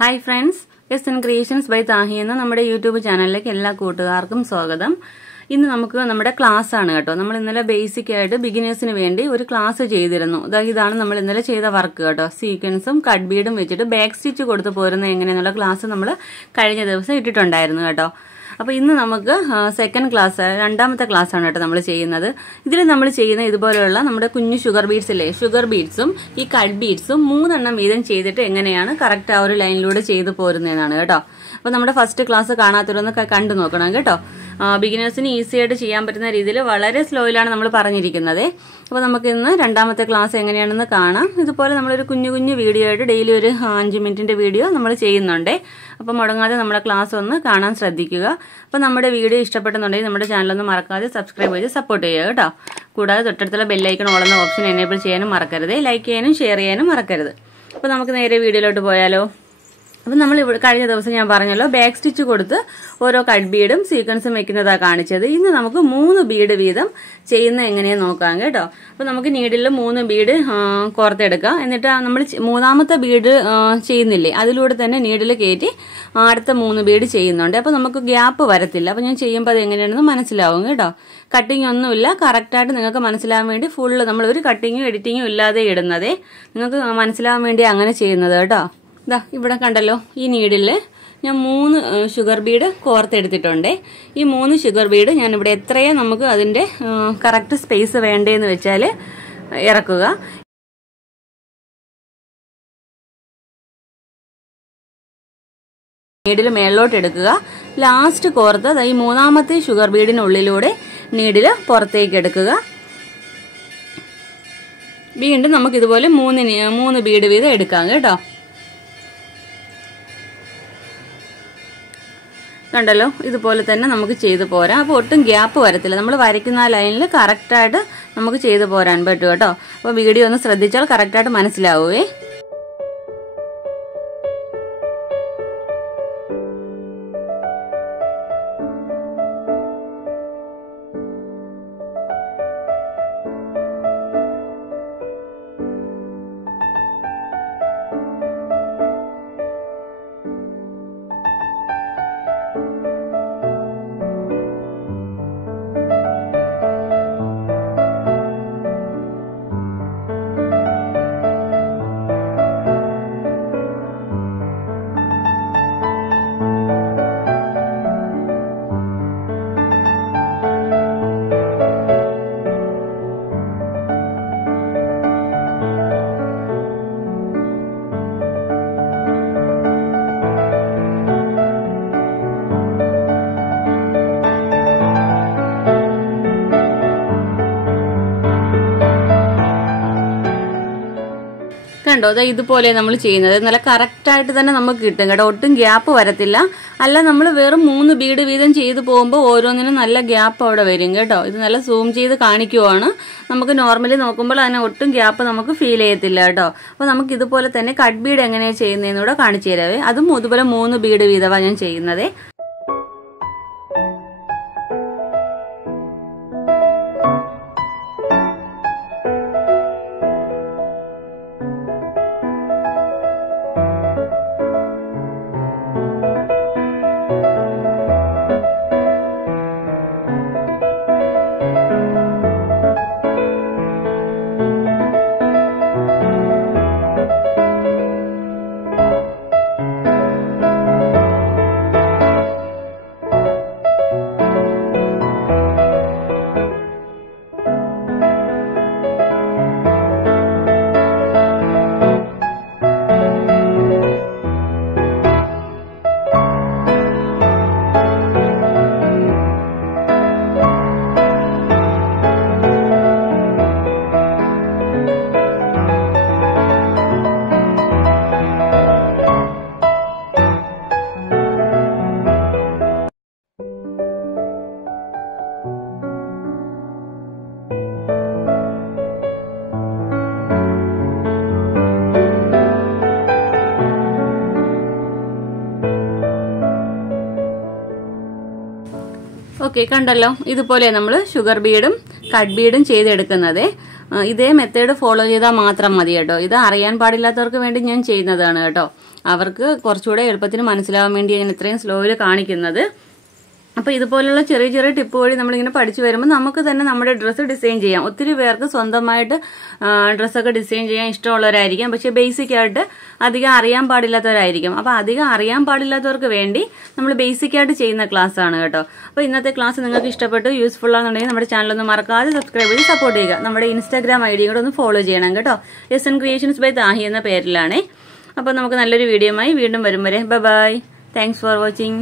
Hi friends, Yes and Creations by Thahi എന്ന നമ്മുടെ YouTube ചാനലിലേക്ക് എല്ലാ കൂട്ടുകാർക്കും സ്വാഗതം. ഇന്ന് നമുക്ക് നമ്മുടെ ക്ലാസ് ആണ് കേട്ടോ. നമ്മൾ ഇന്നലെ ബേസിക് ആയിട്ട് ബിഗിനേഴ്സിന് വേണ്ടി ഒരു ക്ലാസ് ചെയ്തിരുന്നു. ഇതാണ് നമ്മൾ ഇന്നലെ ചെയ്ത വർക്ക് കേട്ടോ. സീക്വൻസും കട്ട് ബീഡും വെച്ചിട്ട് ബാക്ക് സ്റ്റിച്ച് കൊടുത്ത് പോരുന്ന എങ്ങനെയെന്നുള്ള ക്ലാസ് നമ്മൾ കഴിഞ്ഞ ദിവസം ഇട്ടിട്ടുണ്ടായിരുന്നു കേട്ടോ. അപ്പോൾ ഇന്ന് നമുക്ക് സെക്കൻഡ് ക്ലാസ് രണ്ടാമത്തെ ക്ലാസ് ആണ് കേട്ടോ നമ്മൾ ചെയ്യുന്നത്. ഇതിൽ നമ്മൾ ചെയ്യുന്ന ഇതുപോലെയുള്ള നമ്മുടെ കുഞ്ഞു ഷുഗർ ബീഡ്സ് ഇല്ലേ, ഷുഗർ ബീഡ്സും ഈ കട്ട് ബീഡ്സും 3 എണ്ണം വീതം ചെയ്തിട്ട് എങ്ങനെയാണ് കറക്റ്റ് ആ ഒരു ലൈനിലൂടെ ചെയ്തു പോരുന്നതാണ് കേട്ടോ. അപ്പോൾ നമ്മുടെ ഫസ്റ്റ് ക്ലാസ് കാണാത്തവരൊന്ന് കണ്ടു നോക്കണം കേട്ടോ. ബിഗിനേഴ്സിന് ഈസി ആയിട്ട് ചെയ്യാൻ പറ്റുന്ന രീതിയിൽ വളരെ സ്ലോയിലാണ് നമ്മൾ പറഞ്ഞിരിക്കുന്നത്. അപ്പോൾ നമുക്ക് ഇന്ന് രണ്ടാമത്തെ ക്ലാസ് എങ്ങനെയാണെന്ന് കാണാം. ഇതുപോലെ നമ്മളൊരു കുഞ്ഞു കുഞ്ഞു വീഡിയോ ആയിട്ട് ഡെയിലി ഒരു 5 മിനിറ്റിന്റെ വീഡിയോ നമ്മൾ ചെയ്യുന്നുണ്ട്. അപ്പോൾ മുടങ്ങാതെ നമ്മുടെ ക്ലാസ് ഒന്ന് കാണാൻ ശ്രദ്ധിക്കുക. അപ്പോൾ നമ്മുടെ വീഡിയോ ഇഷ്ടപ്പെടുന്നുണ്ടെങ്കിൽ നമ്മുടെ ചാനലൊന്ന് മറക്കാതെ സബ്സ്ക്രൈബ് ചെയ്ത് സപ്പോർട്ട് ചെയ്യുക കേട്ടോ. കൂടാതെ തൊട്ടടുത്തുള്ള ബെല്ലൈക്കൺ ഓൾ എന്ന ഓപ്ഷൻ എനേബിൾ ചെയ്യാനും മറക്കരുത്. ലൈക്ക് ചെയ്യാനും ഷെയർ ചെയ്യാനും മറക്കരുത്. അപ്പോൾ നമുക്ക് നേരെ വീഡിയോയിലോട്ട് പോയാലോ. അപ്പം നമ്മൾ കഴിഞ്ഞ ദിവസം ഞാൻ പറഞ്ഞല്ലോ ബാക്ക് സ്റ്റിച്ച് കൊടുത്ത് ഓരോ കട്ട് ബീഡും സീക്വൻസും വെക്കുന്നതാണ് കാണിച്ചത്. ഇന്ന് നമുക്ക് 3 ബീഡ് വീതം ചെയ്യുന്ന എങ്ങനെയാന്ന് നോക്കാം കേട്ടോ. അപ്പോൾ നമുക്ക് നീഡിൽ 3 ബീഡ് കോർത്തെടുക്കാം. എന്നിട്ട് നമ്മൾ മൂന്നാമത്തെ ബീഡ് ചെയ്യുന്നില്ലേ, അതിലൂടെ തന്നെ നീഡിൽ കയറ്റി അടുത്ത 3 ബീഡ് ചെയ്യുന്നുണ്ട്. അപ്പോൾ നമുക്ക് ഗ്യാപ്പ് വരത്തില്ല. അപ്പോൾ ഞാൻ ചെയ്യുമ്പോൾ അത് എങ്ങനെയാണെന്ന് മനസ്സിലാവും കേട്ടോ. കട്ടിങ് ഒന്നുമില്ല, കറക്റ്റായിട്ട് നിങ്ങൾക്ക് മനസ്സിലാവാൻ വേണ്ടി ഫുള്ള് നമ്മൾ ഒരു കട്ടിങ്ങും എഡിറ്റിങ്ങും ഇല്ലാതെ ഇടുന്നതേ. നിങ്ങൾക്ക് മനസ്സിലാവാൻ വേണ്ടി അങ്ങനെ ചെയ്യുന്നത് കേട്ടോ. ഇവിടെ കണ്ടല്ലോ, ഈ നീഡിൽ ഞാൻ 3 ഷുഗർ ബീഡ് കോർത്തെടുത്തിട്ടുണ്ട്. ഈ 3 ഷുഗർ ബീഡ് ഞാനിവിടെ എത്രയോ നമുക്ക് അതിൻ്റെ കറക്റ്റ് സ്പേസ് വേണ്ടതെന്ന് വെച്ചാൽ ഇറക്കുക. നീഡിൽ മേളിലോട്ട് എടുക്കുക. ലാസ്റ്റ് കോർത്ത് ഈ 3ാമത്തെ ഷുഗർ ബീഡിനുള്ളിലൂടെ നീഡിൽ പുറത്തേക്ക് എടുക്കുക. വീണ്ടും നമുക്കിതുപോലെ 3 ബീഡ് വീതം എടുക്കാം കേട്ടോ. കണ്ടല്ലോ, ഇതുപോലെ തന്നെ നമുക്ക് ചെയ്തു പോരാം. അപ്പോൾ ഒട്ടും ഗ്യാപ്പ് വരത്തില്ല. നമ്മൾ വരയ്ക്കുന്ന ആ ലൈനിൽ കറക്റ്റായിട്ട് നമുക്ക് ചെയ്തു പോരാൻ പറ്റും കേട്ടോ. അപ്പോൾ വീഡിയോ ഒന്ന് ശ്രദ്ധിച്ചാൽ കറക്റ്റായിട്ട് മനസ്സിലാവുമേ. കണ്ടോ, ഇതുപോലെ നമ്മൾ ചെയ്യുന്നത് നല്ല കറക്റ്റായിട്ട് തന്നെ നമുക്ക് കിട്ടും കേട്ടോ. ഒട്ടും ഗ്യാപ്പ് വരത്തില്ല. അല്ല, നമ്മൾ വെറും 3 ബീഡ് വീതം ചെയ്ത് പോകുമ്പോൾ ഓരോന്നിനും നല്ല ഗ്യാപ്പ് അവിടെ വരും കേട്ടോ. ഇത് നല്ല സൂം ചെയ്ത് കാണിക്കുവാണ്. നമുക്ക് നോർമലി നോക്കുമ്പോൾ അതിന് ഒട്ടും ഗ്യാപ്പ് നമുക്ക് ഫീൽ ചെയ്യത്തില്ല കേട്ടോ. അപ്പോൾ നമുക്ക് ഇതുപോലെ തന്നെ കട്ട് ബീഡ് എങ്ങനെയാണ് ചെയ്യുന്നതെന്ന് കൂടെ കാണിച്ചു തരാവേ. അതും ഇതുപോലെ 3 ബീഡ് വീതമാണ് ഞാൻ ചെയ്യുന്നത്. ഓക്കെ, കണ്ടല്ലോ, ഇതുപോലെ നമ്മൾ ഷുഗർ ബീഡും കട്ട് ബീഡും ചെയ്തെടുക്കുന്നത്. ഇതേ മെത്തേഡ് ഫോളോ ചെയ്താൽ മാത്രം മതി കേട്ടോ. ഇത് അറിയാൻ പാടില്ലാത്തവർക്ക് വേണ്ടി ഞാൻ ചെയ്യുന്നതാണ് കേട്ടോ. അവർക്ക് കുറച്ചുകൂടെ എളുപ്പത്തിന് മനസ്സിലാവാൻ വേണ്ടി ഞാൻ ഇത്രയും സ്ലോയിൽ കാണിക്കുന്നത്. അപ്പോൾ ഇതുപോലുള്ള ചെറിയ ചെറിയ ടിപ്പ് വഴി നമ്മളിങ്ങനെ പഠിച്ചു വരുമ്പോൾ നമുക്ക് തന്നെ നമ്മുടെ ഡ്രസ്സ് ഡിസൈൻ ചെയ്യാം. ഒത്തിരി പേർക്ക് സ്വന്തമായിട്ട് ഡ്രസ്സൊക്കെ ഡിസൈൻ ചെയ്യാൻ ഇഷ്ടമുള്ളവരായിരിക്കും, പക്ഷേ ബേസിക് ആയിട്ട് അധികം അറിയാൻ പാടില്ലാത്തവരായിരിക്കും. അപ്പോൾ അധികം അറിയാൻ പാടില്ലാത്തവർക്ക് വേണ്ടി നമ്മൾ ബേസിക് ആയിട്ട് ചെയ്യുന്ന ക്ലാസ് ആണ് കേട്ടോ. അപ്പോൾ ഇന്നത്തെ ക്ലാസ് നിങ്ങൾക്ക് ഇഷ്ടപ്പെട്ടു, യൂസ്ഫുൾ ആണെന്നുണ്ടെങ്കിൽ നമ്മുടെ ചാനലൊന്ന് മറക്കാതെ സബ്സ്ക്രൈബ് ചെയ്ത് സപ്പോർട്ട് ചെയ്യുക. നമ്മുടെ ഇൻസ്റ്റാഗ്രാം ഐ ഡി കൂടെ ഒന്ന് ഫോളോ ചെയ്യണം കേട്ടോ. SN Creations by Thahi എന്ന പേരിലാണേ. അപ്പോൾ നമുക്ക് നല്ലൊരു വീഡിയോയുമായി വീണ്ടും വരും വരെ ബൈ. Thanks for watching.